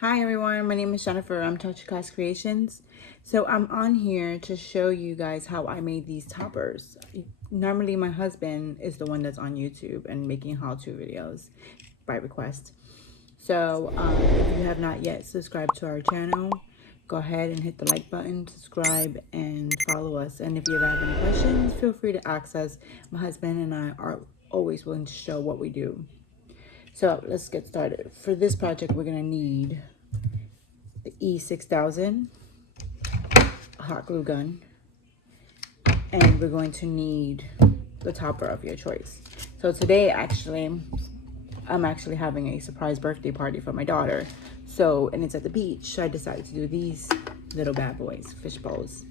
Hi everyone, my name is Jennifer. I'm Touch Class Creations. So I'm on here to show you guys how I made these toppers. Normally my husband is the one that's on YouTube and making how-to videos by request. So if you have not yet subscribed to our channel, go ahead and hit the like button, subscribe, and follow us. And if you have any questions, feel free to ask us. My husband and I are always willing to show what we do. So let's get started. For this project, we're gonna need the E6000 hot glue gun, and we're going to need the topper of your choice. So today, I'm actually having a surprise birthday party for my daughter. And it's at the beach. So I decided to do these little bad boys, fish bowls.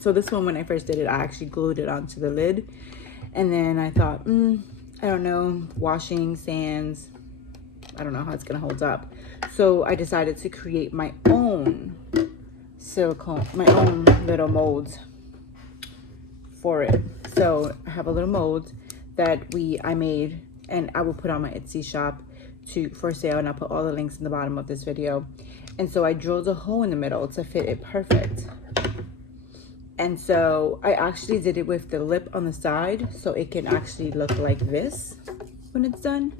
So this one, when I first did it, I actually glued it onto the lid. And then I thought, I don't know, washing, sands, I don't know how it's gonna hold up. So I decided to create my own silicone, my own little molds for it. So I have a little mold that I made, and I will put on my Etsy shop for sale, and I'll put all the links in the bottom of this video. And so I drilled a hole in the middle to fit it perfect. And so I actually did it with the lip on the side, so it can actually look like this when it's done.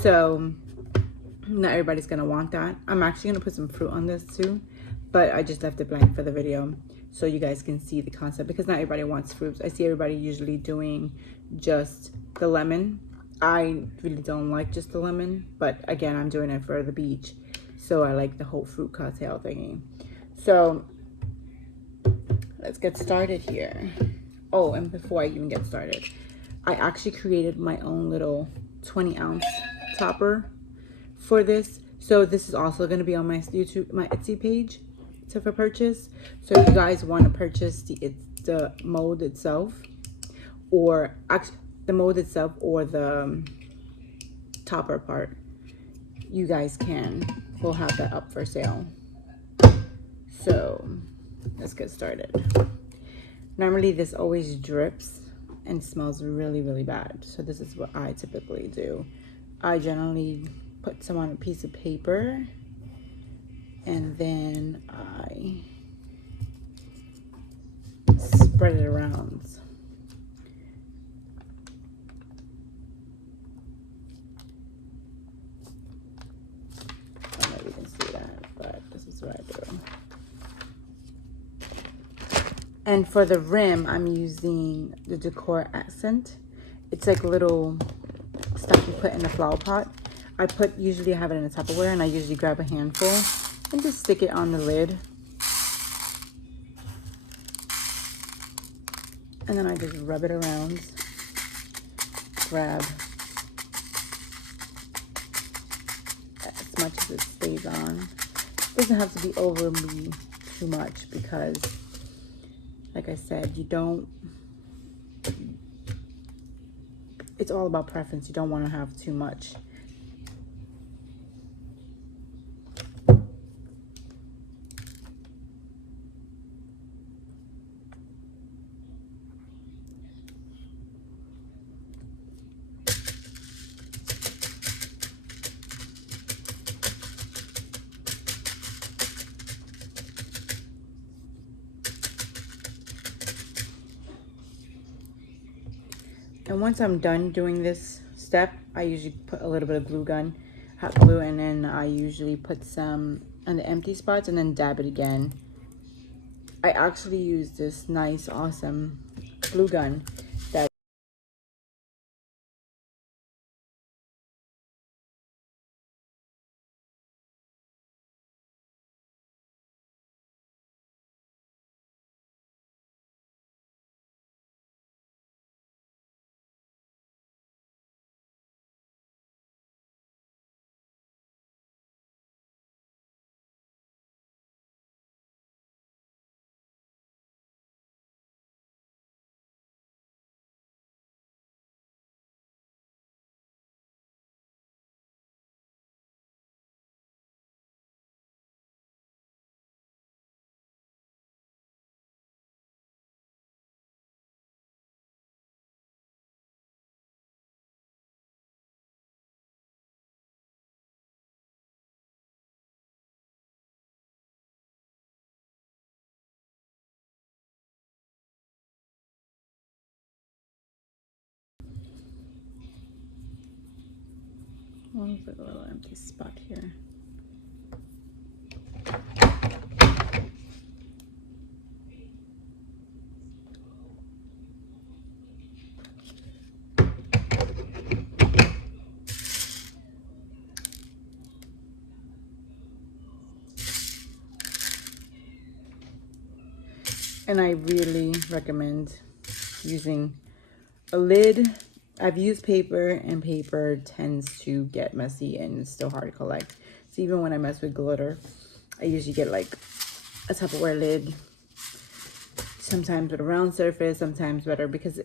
So not everybody's gonna want that. I'm actually gonna put some fruit on this too, but I just left it blank for the video so you guys can see the concept, because not everybody wants fruits. I see everybody usually doing just the lemon. I really don't like just the lemon, but again, I'm doing it for the beach, so I like the whole fruit cocktail thingy. So let's get started here. Oh, and before I even get started, I actually created my own little 20-ounce topper for this. So this is also going to be on my Etsy page for purchase. So if you guys want to purchase the mold itself, or actually the mold itself or the topper part, you guys can. We'll have that up for sale. So let's get started. Normally this always drips and smells really, really bad. So this is what I typically do. I generally put some on a piece of paper, and then I spread it around. I don't know if you can see that, but this is what I do. And for the rim, I'm using the Decor Accent. It's like little stuff you put in the flower pot. Usually I have it in a Tupperware, and I usually grab a handful and just stick it on the lid. And then I just rub it around, grab as much as it stays on. It doesn't have to be over me too much, because like I said, it's all about preference. You don't want to have too much. And once I'm done doing this step, I usually put a little bit of hot glue, and then I usually put some on the empty spots and then dab it again. I actually use this nice, awesome glue gun that Oh, there's like a little empty spot here. And I really recommend using a lid. I've used paper, and paper tends to get messy and it's still hard to collect. So even when I mess with glitter, I usually get like a Tupperware lid, sometimes with a round surface, sometimes better, because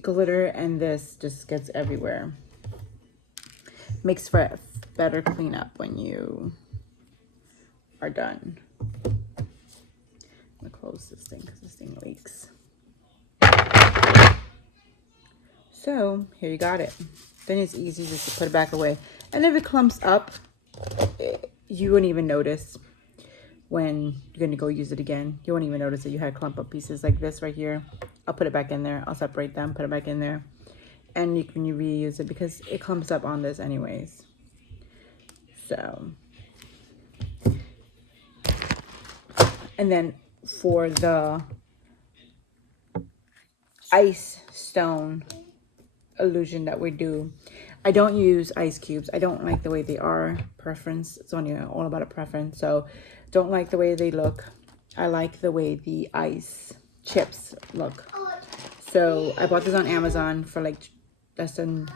glitter and this just gets everywhere. Makes for better cleanup when you are done. I'm gonna close this thing because this thing leaks. So here you got it. Then it's easy just to put it back away. And if it clumps up, you wouldn't even notice when you're gonna go use it again. You won't even notice that you had clump up pieces like this right here. I'll put it back in there. I'll separate them, put it back in there. And you can reuse it because it clumps up on this anyways. So, and then for the ice stone illusion that we do, I don't use ice cubes. I don't like the way they are. Preference. It's only all about a preference. So don't like the way they look. I like the way the ice chips look. So I bought this on Amazon for like less than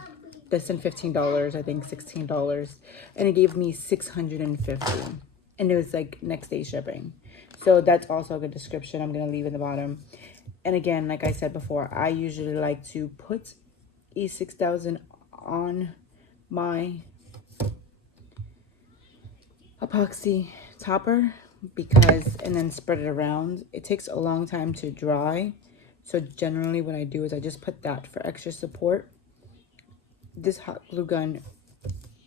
$15, I think $16, and it gave me 650, and it was like next day shipping. So that's also a good description. I'm gonna leave in the bottom. And again, like I said before, I usually like to put E6000 on my epoxy topper because, and then spread it around. It takes a long time to dry. So generally what I do is I just put that for extra support. This hot glue gun,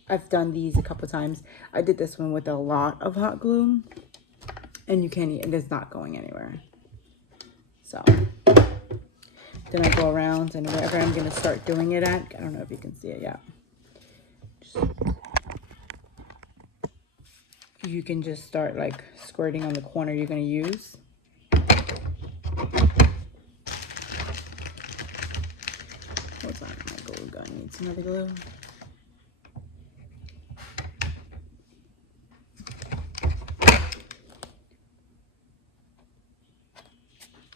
I've done these a couple times. I did this one with a lot of hot glue, and you can't, it is not going anywhere. So then I go around, and wherever I'm gonna start doing it at, I don't know if you can see it yet. You can just start like squirting on the corner you're gonna use. Hold on, my glue gun needs another glue.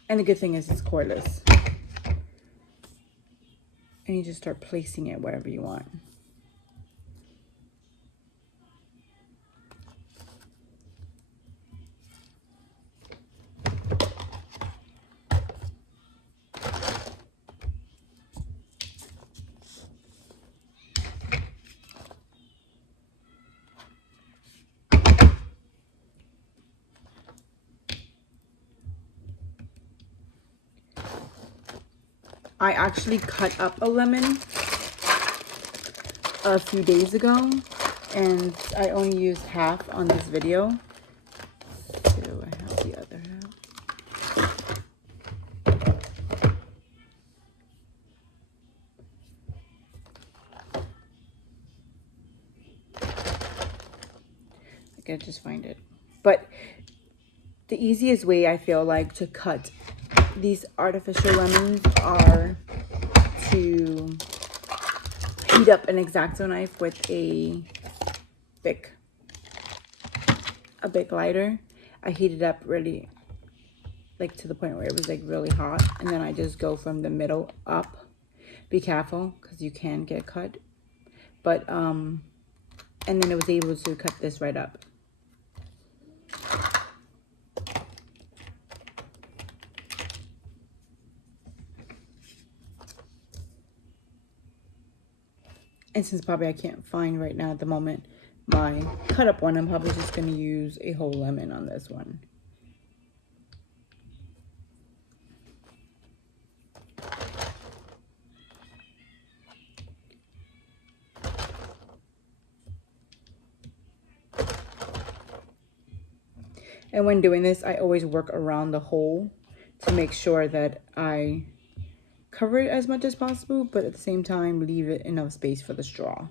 And the good thing is it's cordless. And you just start placing it wherever you want. I actually cut up a lemon a few days ago, and I only used half on this video. So I have the other half. I gotta just find it. But the easiest way I feel like to cut these artificial lemons are to heat up an X-Acto knife with a Bic lighter. I heat it up really, like to the point where it was like really hot, and then I just go from the middle up. Be careful because you can get cut. But and then it was able to cut this right up. And since probably I can't find right now at the moment my cut up one, I'm probably just going to use a whole lemon on this one. And when doing this, I always work around the hole to make sure that I cover it as much as possible, but at the same time leave it enough space for the straw.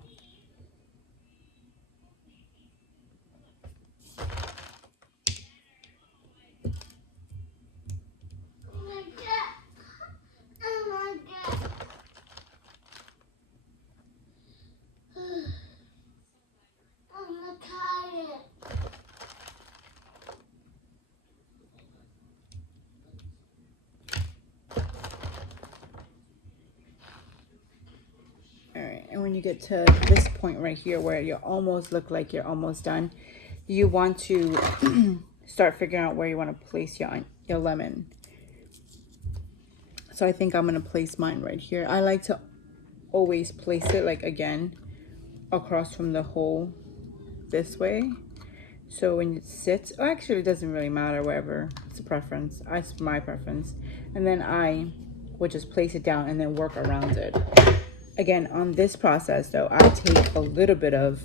when you get to this point right here where you almost look like you're almost done, you want to start figuring out where you want to place your lemon. So I think I'm going to place mine right here. I like to always place it, like, again, across from the hole this way. So when it sits, oh, actually it doesn't really matter, wherever. It's a preference. It's my preference. And then I would just place it down and then work around it. Again, on this process though, I take a little bit of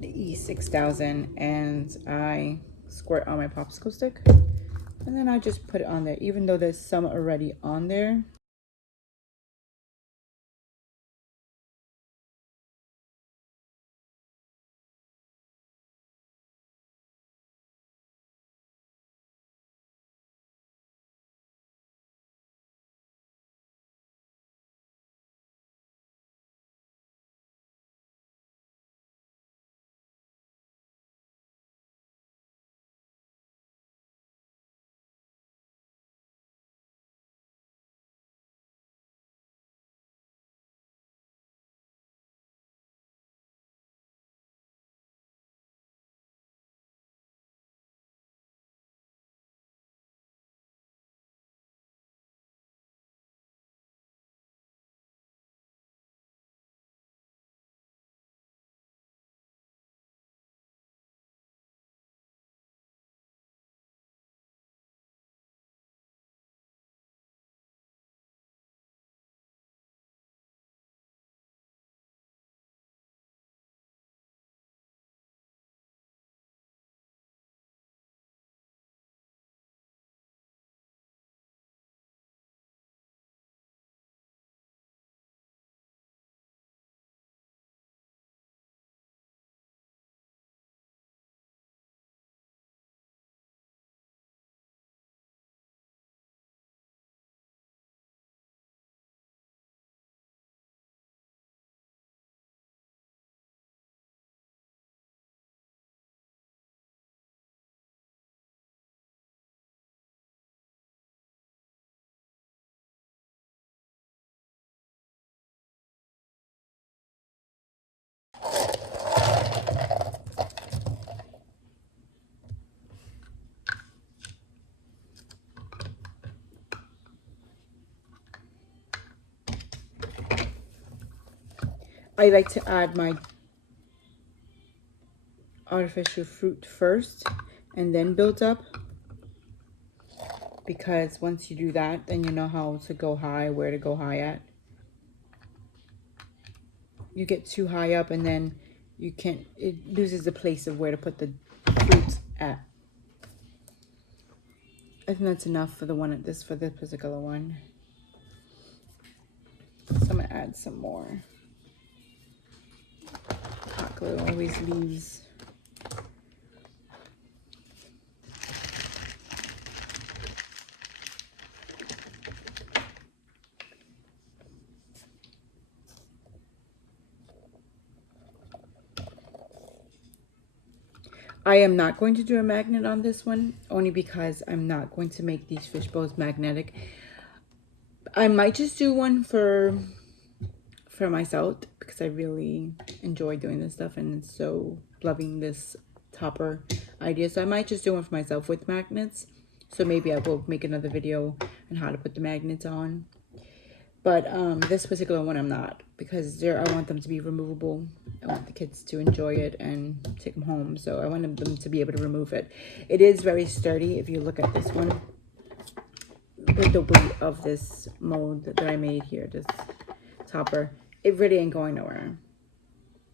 the E6000 and I squirt on my popsicle stick. And then I just put it on there, even though there's some already on there. I like to add my artificial fruit first and then build up, because once you do that, then you know how to go high, where to go high at. You get too high up and then you can't, it loses the place of where to put the fruit at. I think that's enough for the one at this, for this particular one. So I'm gonna add some more. Hot glue always leaves. I am not going to do a magnet on this one, only because I'm not going to make these fish bowls magnetic. I might just do one for myself, because I really enjoy doing this stuff and so loving this topper idea. So I might just do one for myself with magnets. So maybe I will make another video on how to put the magnets on. But this particular one I'm not, because I want them to be removable. I want the kids to enjoy it and take them home. So I wanted them to be able to remove it. It is very sturdy if you look at this one. With the weight of this mold that I made here, this topper, it really ain't going nowhere.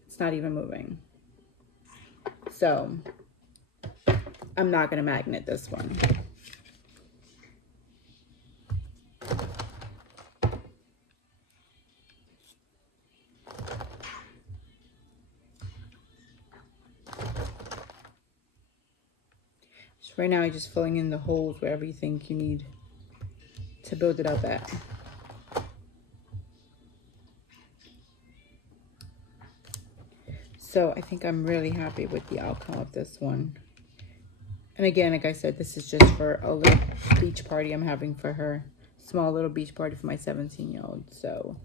It's not even moving. So I'm not going to magnet this one. So right now I'm just filling in the holes wherever you think you need to build it up at. So I think I'm really happy with the outcome of this one. And again, like I said, this is just for a little beach party I'm having for her. Small little beach party for my 17-year-old. So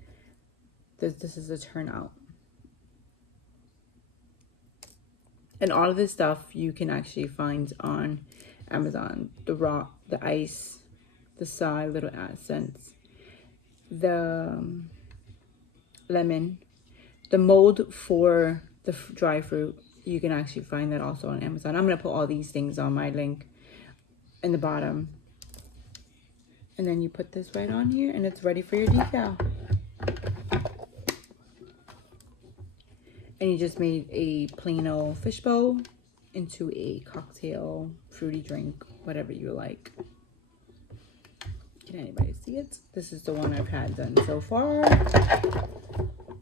This is a turnout. And all of this stuff you can actually find on Amazon. The rock, the ice, the side little accents, the lemon, the mold for the dry fruit. You can actually find that also on Amazon. I'm going to put all these things on my link in the bottom. And then you put this right on here and it's ready for your decal. And you just made a plain old fishbowl into a cocktail, fruity drink, whatever you like. Can anybody see it? This is the one I've had done so far.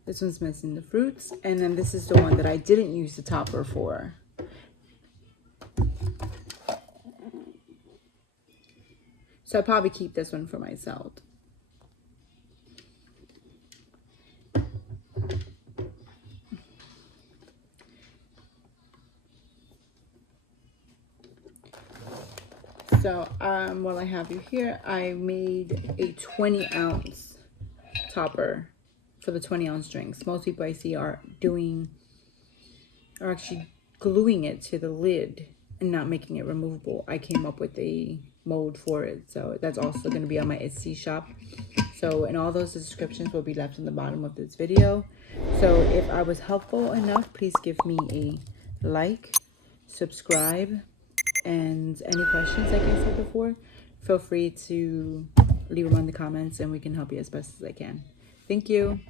This one's missing the fruits. And then this is the one that I didn't use the topper for. So I'll probably keep this one for myself. So while I have you here, I made a 20-ounce topper for the 20-ounce drinks. Most people I see are actually gluing it to the lid and not making it removable. I came up with a mold for it, so that's also going to be on my Etsy shop. So, and all those descriptions will be left in the bottom of this video. So if I was helpful enough, please give me a like, subscribe, and any questions, like I said before, feel free to leave them in the comments and we can help you as best as I can. Thank you.